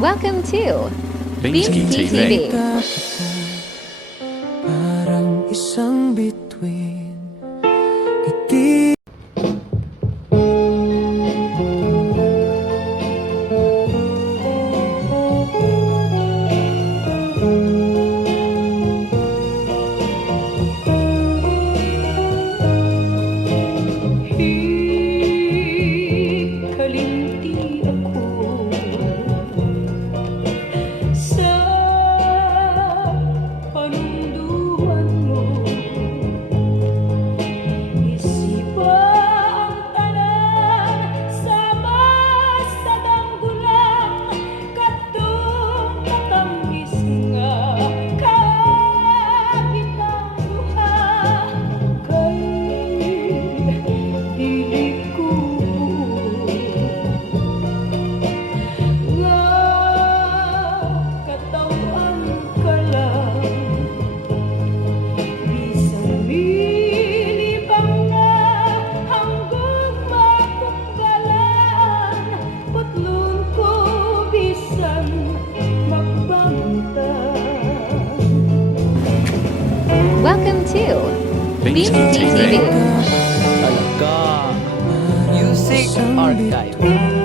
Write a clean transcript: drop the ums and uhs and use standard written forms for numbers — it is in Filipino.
Welcome to Binsky TV. TV. Parang isang bituin. Ngiti. Kalinti ako sa panunduan mo. Isipan ang tanan sama sa danggulang kadtong matamis nga kahitang duha kay dili ko katawan ka lang bisan milipang na hanggang matunggalan putlon ko bisan magbangtan. Welcome to Binsky Binsky TV. TV. Talaga. Music Archive.